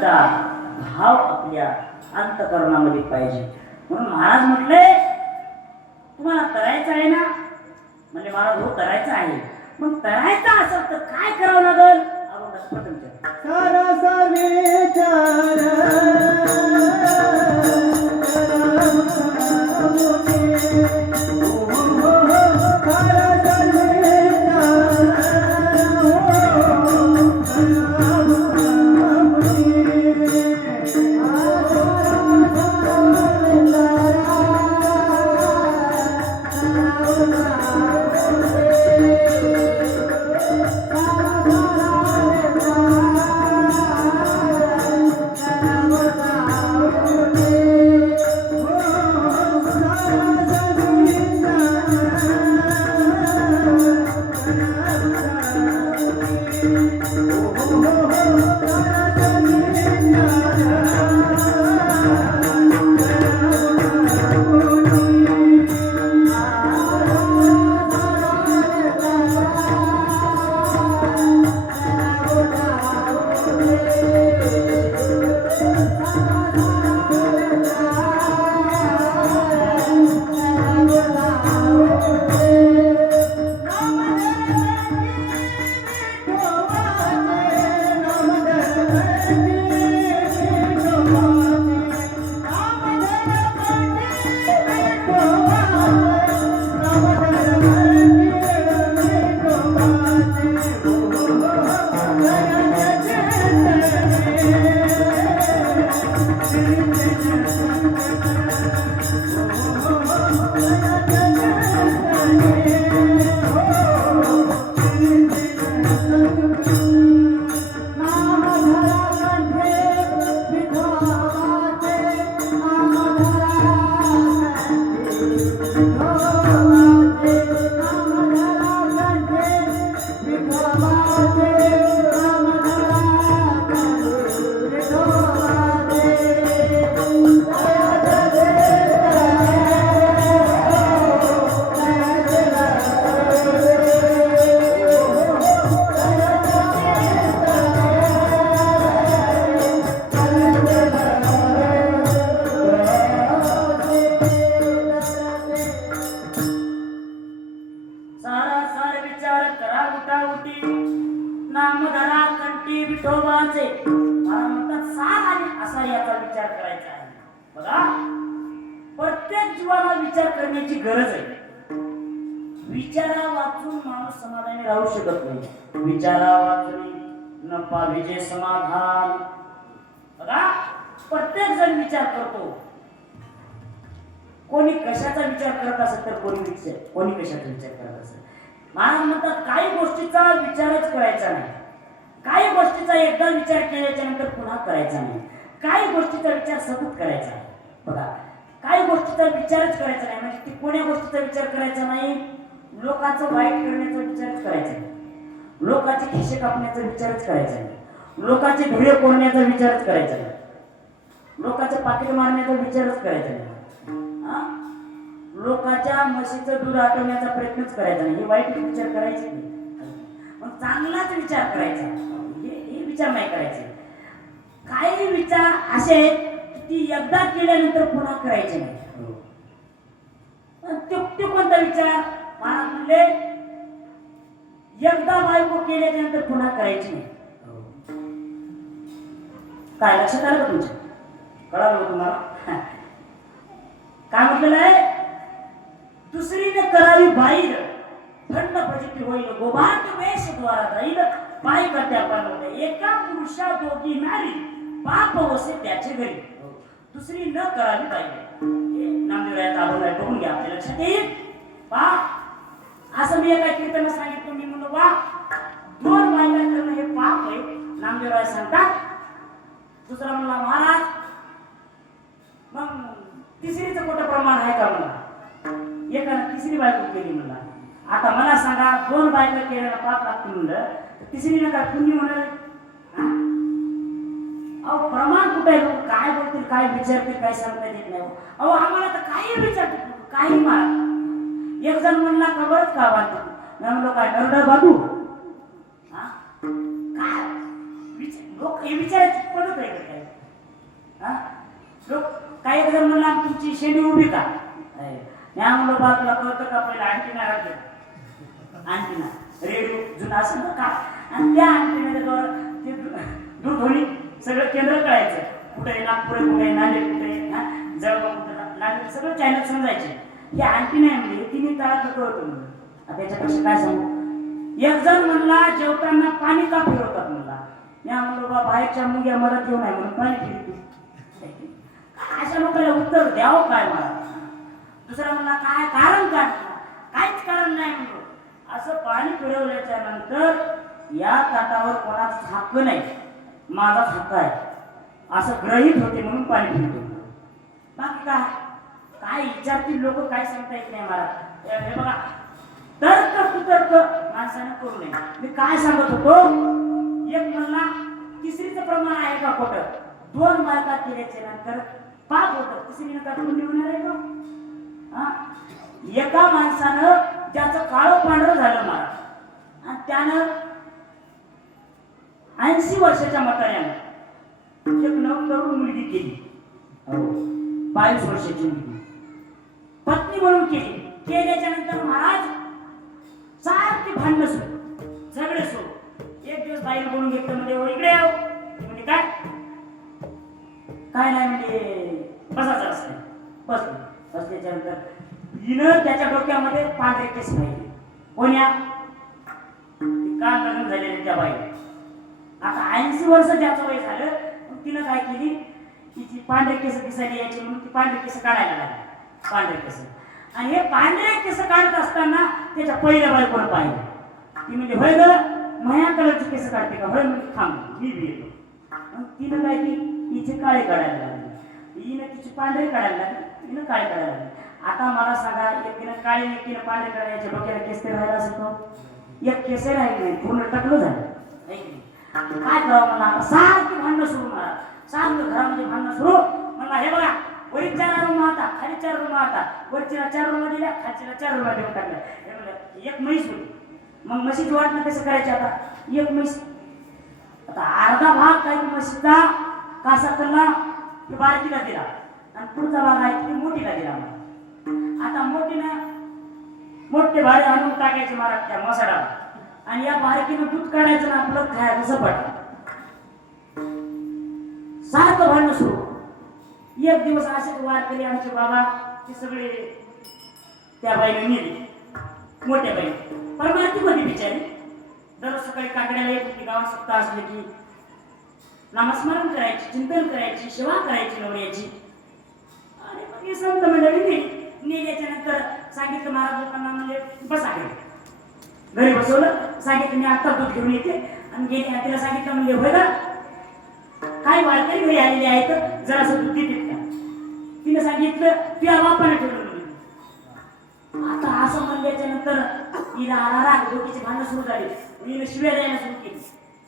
चा भाव आपल्या अंतकरणामध्ये पाहिजे. म्हणून महाराज म्हटले तुम्हाला करायचं आहे ना? म्हणजे महाराज हो करायचं आहे. मग करायचं असेल तर काय करावं लागल? अरुण विचार करायचा आहे. बघा. प्रत्येक जीवाला विचार करण्याची गरज आहे. विचारा वाचून माणूस समाधानी राहू शकत नाही. विचारा वाचून न पाहिजे समाधान. बघा. प्रत्येक जण विचार करतो. कोणी कशाचा विचार करत असेल तर कोणी विचार कोणी कशाचा विचार करत असेल. महाराज म्हणतात काही गोष्टीचा विचारच करायचा नाही. काही गोष्टीचा एकदा विचार केल्याच्यानंतर पुन्हा करायचा नाही. काही गोष्टीचा विचार सतत करायचा? आहे बघा काही गोष्टीचा विचारच करायचा नाही म्हणजे ती कोण्या गोष्टीचा विचार करायचा नाही? लोकांचं वाईट करण्याचा विचारच करायचा नाही. लोकांचे खिशे कापण्याचा विचारच करायचा नाही. लोकांचे भिडे कोरण्याचा विचारच करायचा नाही. लोकांचे पाकिट मारण्याचा विचारच करायचा नाही. लोकांच्या म्हशीचं दूध आटवण्याचा प्रयत्नच करायचा नाही. हे वाईट विचार करायचे नाही. मग चांगलाच विचार करायचा. हे हे विचार नाही करायचे. काही विचार असे आहेत की ती एकदा केल्यानंतर पुन्हा करायचे नाही. ते ते कोणता विचार? मला म्हणले एकदा बायको केल्याच्यानंतर पुन्हा करायची नाही. काय लक्षात आलं का तुमच्या? कळालं तुम्हाला? काय म्हटलेलं आहे? दुसरीने करावी बाईल थंड प्रचिती होईल. गोभाट वेश द्वारा जाईल पाय करत्या बनवते एका पुरुषा दोघी नारी पाप वसे त्याचे घरी. दुसरी न करावी पाहिजे. हे नामदेवरायाचा अभंग आहे बघून घ्या आपल्या लक्षात येईल. पा असं मी एका कीर्तन सांगितलं मी म्हणलं वा दोन बायका करणं हे पाप आहे. नामदेवराय सांगतात दुसरा म्हणला महाराज मग तिसरीचं कुठं प्रमाण आहे का म्हणला? एका तिसरी बायको केली म्हणला. आता मला सांगा दोन बायका केलेला पाप लागते म्हणलं? तर तिसरीनं काय पुण्य म्हणाल. अहो प्रमाण कुठे आहे? लोक काय बोलतील काय विचारतील काय सांगता येत नाही. अहो आम्हाला तर काही विचारतील काही मार एक जण म्हणला खबरच का बांधतो मी म्हणलो काय नरडर बाबू? हा? काय? विचार लोक हे विचारायची पडत आहे का काय? जण म्हणला तुमची शेणी उभी का? नाही. म्हणलो बा तुला कळतं का? पहिला आणखी राहते आणखी ना रेडिओ जुना असं ना का? आणि त्या अँटिनाच्याजवळ ते दूरध्वनी सगळं केंद्र कळायचं. कुठे आहे नागपूर आहे, कुठे आहे, नांदेड कुठे आहे, हा? जळगाव कुठे नांदेड सगळं चॅनल समजायचे. हे आणखी नाही म्हणजे तिने तळात कळवतो म्हणलं आता त्याच्यापेक्षा काय सांगू? एक जण म्हणला जेवताना पाणी का फिरवतात म्हणला. मी म्हणलो बा बाहेरच्या मुंग्या मला घेऊन आहे म्हणून पाणी फिरते अशा लोकांना उत्तर द्यावं काय मला? दुसरा म्हणला काय कारण काय काहीच कारण नाही म्हणलो असं पाणी फिरवल्याच्या नंतर या ताटावर कोणाच हक्क नाही. माझाच हक्क आहे. असं ग्रहित होते म्हणून पाणी फिरतो बाकी काय? काय विचारतील लोक काय सांगता येत नाही मला. हे बघा. तर्क कुतर्क माणसाने करू नये. मी काय सांगत होतो? एक म्हणला तिसरीचं प्रमाण आहे का खोटं? दोन बायका केल्याच्यानंतर पाप होतं. तिसरी का तुम्ही आहे का? एका माणसानं त्याचं काळं पांढरं झालं मला आणि त्यानं ऐंशी वर्षाच्या मतायानं एक नव तरुण मुलगी केली. हो, बावीस वर्षाची मुलगी. पत्नी म्हणून केली. केल्याच्यानंतर महाराज सारखे भांडणं सुरू. झगडे सुरू. एक दिवस बाईला बोलून घेतलं म्हणजे हो, इकडे याव म्हणजे काय? काय नाही म्हणजे बसायचं असतं बसलं बसल्याच्या नंतर हिनं त्याच्या डोक्यामध्ये पांढरे केस पाहिजे कोण्या? ती काल लग्न झालेले त्या बाई. आता ऐंशी वर्ष ज्याचं वय झालं मग तिनं काय केली? तिची पांढरे केस दिसायला यायची म्हणून ती पांढरे केस काढायला लागली. पांढरे केस. आणि हे पांढरे केस काढत असताना त्याच्या पहिल्या बायकोनं पाहिलं. ती म्हणजे होय ग माया कलरचे केस काढते का? होय म्हणजे थांब मी बी येतो. मग तिनं काय की तिचे काळे काढायला लागली. हिनं तिची पांढरे काढायला लागली. तिनं काळे काढायला लागले. आता मला सांगा एकीनं काळे एकीनं पांढरे काढायच्या डोक्याला केस ते राहिला असेल तो? एक केस राहिले नाही पूर्ण टकलं झालं? काय करावं मला आता सारखी भांडणं सुरू मला सारखं घरामध्ये भांडणं सुरू. म्हणला हे बघा वरी चार रूम आता खाली चार रूम आता. वरच्या चार रूम दिल्या खालच्या चार रूम देऊन टाकल्या. हे म्हणलं एक म्हैस होती. मग म्हशीची वाटणं कसं करायची आता? एक म्हैस. आता अर्धा भाग काही म्हशीचा कासा कल्ला बारकीला दिला. आणि पुढचा भाग आहे ते मोठीला दिला मला आता मोठीनं मोठे भाडे आणून टाकायचे मला त्या मसाडाला. आणि या बारकीनं दूध काढायचं ना आपलं खायचं सपाट. सारखं भांडण सुरू. एक दिवस असेच वार केले आमचे बाबा ते सगळे त्या बाईने नेली. मोठ्या बाई परमार्थी होती बिचारी. दररोज सकाळी काकड्याला येत होती गावात सप्ताह असले की नामस्मरण करायची चिंतन करायची सेवा करायची नवऱ्याची. आणि मग हे संत मंडळी नेली. नेल्याच्या नंतर सांगितलं महाराज लोकांना म्हणजे बसा घरी. घरी बसवलं सांगितलं मी आत्ता दूध घेऊन येते. आणि गेले तिला सांगितलं म्हणजे होय का? काय वाळकरी घरी आलेले आहेत जरासं दूध देते का तिने सांगितलं तुझ्या बापाने ठेवलं आता असं म्हणल्याच्या नंतर हिला आला राग डोकीची भांडण सुरू झाली. तिने शिव्या द्यायला सुरू केली.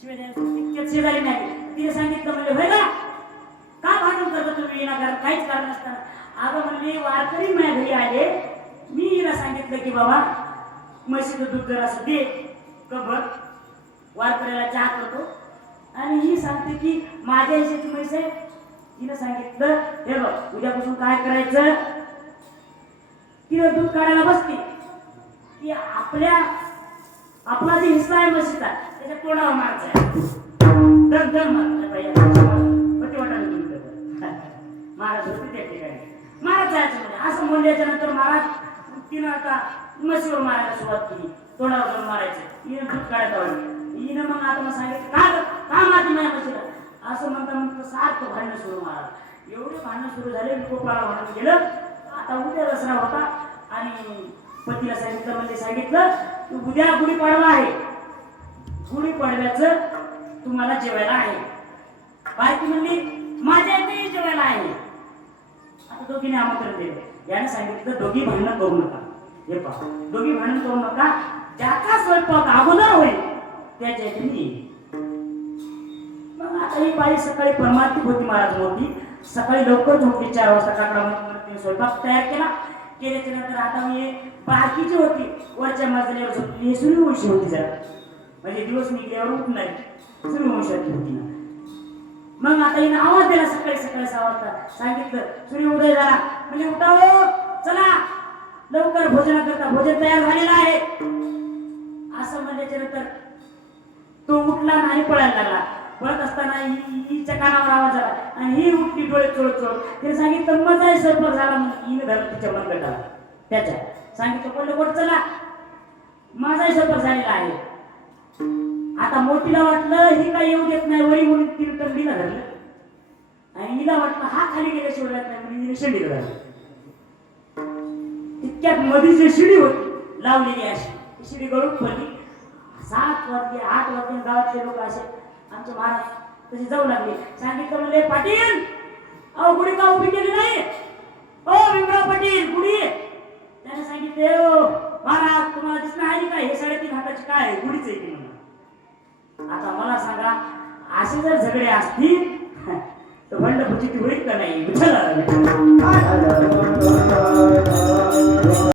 शिव्या द्यायला सुरू शेजारी नाही तिने सांगितलं म्हणजे होय का? का करतो तुम्ही येणार काहीच कारण नसताना. अगं म्हणले वारकरी माझ्या घरी आले. मी हिला सांगितलं की बाबा म्हशीचं दूध जर असं दे कबर वारकऱ्याला चहा करतो आणि ही सांगते की माझ्या हिशेची म्हैस आहे हिनं सांगितलं. हे बघ उद्यापासून काय करायचं? तिनं दूध काढायला बसते. की आपल्या आपला जे हिस्सा आहे म्हशीचा त्याच्या तोंडावर मारचा आहे दर जायचं नंतर महाराज तिनं आता मशीवर मारायला सुरुवात केली. तोंडावर जाऊन मारायचं. हिनं दूध काढायला वाटलं हिनं मग आता मग सांगितलं का का मारती माझ्या मशीला असं म्हणता म्हणता सारखं भांडणं सुरू मारा एवढे भांडणं सुरू झाले मी गोपाळा म्हणून गेलं आता उद्या दसरा होता आणि पतीला सांगितलं म्हणजे सांगितलं उद्या गुढीपाडवा आहे. गुढीपाडव्याचं तुम्हाला जेवायला आहे. बायकी म्हणली माझ्या इथे जेवायला आहे. आता दोघीने आमंत्रण दिलं. याने सांगितलं दोघी भांडणं करू नका. हे पहा दोघी भांडण करू नका ज्याचा स्वयंपाक अगोदर होईल. त्याच्या इथे मग आता ही बाई सकाळी परमार्थी होती महाराज मोठी. सकाळी लवकर झोपली चार वाजता काकडा स्वयंपाक तयार केला. केल्याच्यानंतर आता मी बाकीची होती. वरच्या मजल्यावर झोपली ही सूर्यवंशी होती जरा. म्हणजे दिवस निघल्यावर उठणार सूर्यवंशाची होती. मग आता हिनं आवाज दिला सकाळी सकाळी सहा वाजता सांगितलं सूर्य उदय झाला म्हणजे उठावो. चला. लवकर भोजना करता. भोजन तयार झालेलं आहे. असं म्हणल्याच्या नंतर तो उठला नाही पळायला लागला. पळत असताना हिच्या कानावर आवाज आला. आणि ही उठली डोळे चोळत चोळत. तिने सांगितलं मजा आहे स्वयंपाक झाला म्हणून. हिने धरलं तिच्या मनगटाला त्याच्या. सांगितलं पडलं कोण चला. माझाही स्वयंपाक झालेला आहे. आता मोठीला वाटलं ही काय येऊ देत नाही वरी म्हणून तिने तंडीला धरलं आणि हिला वाटलं हा खाली गेल्याशिवाय राहत नाही म्हणून हिने शेंडीला धरलं तितक्यात मध्ये जी शिडी होती लावलेली अशी शिडी गळून पडली. सात वाजले आठ वाजले गावातले लोक असे आमचे महाराज तसे जाऊ लागले. सांगितलं म्हणले पाटील! अहो गुढी का उभी केली नाही? ओ विमराव पाटील गुढी! त्याने सांगितले महाराज तुम्हाला दिसणं आहे का? हे साडेतीन हाताची काय गुढीच आहे की म्हणून. आता मला सांगा असे जर झगडे असतील तर भंड फुचित होईल का नाही? विठ्ठल